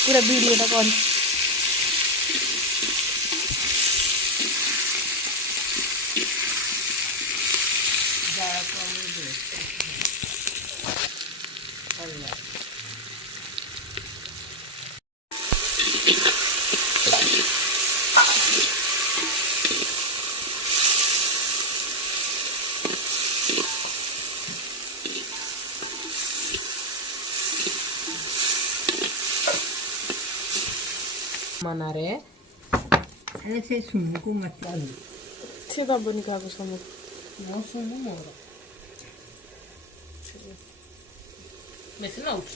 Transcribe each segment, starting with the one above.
पूरा वीडियोटा कर मनारे ऐसे सुन को मत डाल से दबनी काको समझ वो सुन मोर मैसे ना उठ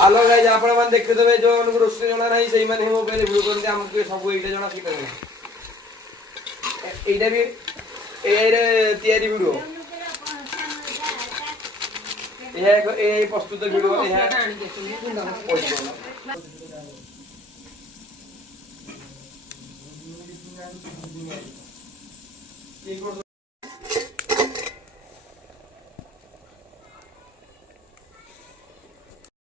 हेलो गाइस आपण मन देखते तबे जो उनको रोस्टर जणा नाही सही माने मोबाइल वीडियो करते हमको सब एटा जणा सीता एटा भी एरे तयारी वीडियो ए प्रस्तुत वीडियो ए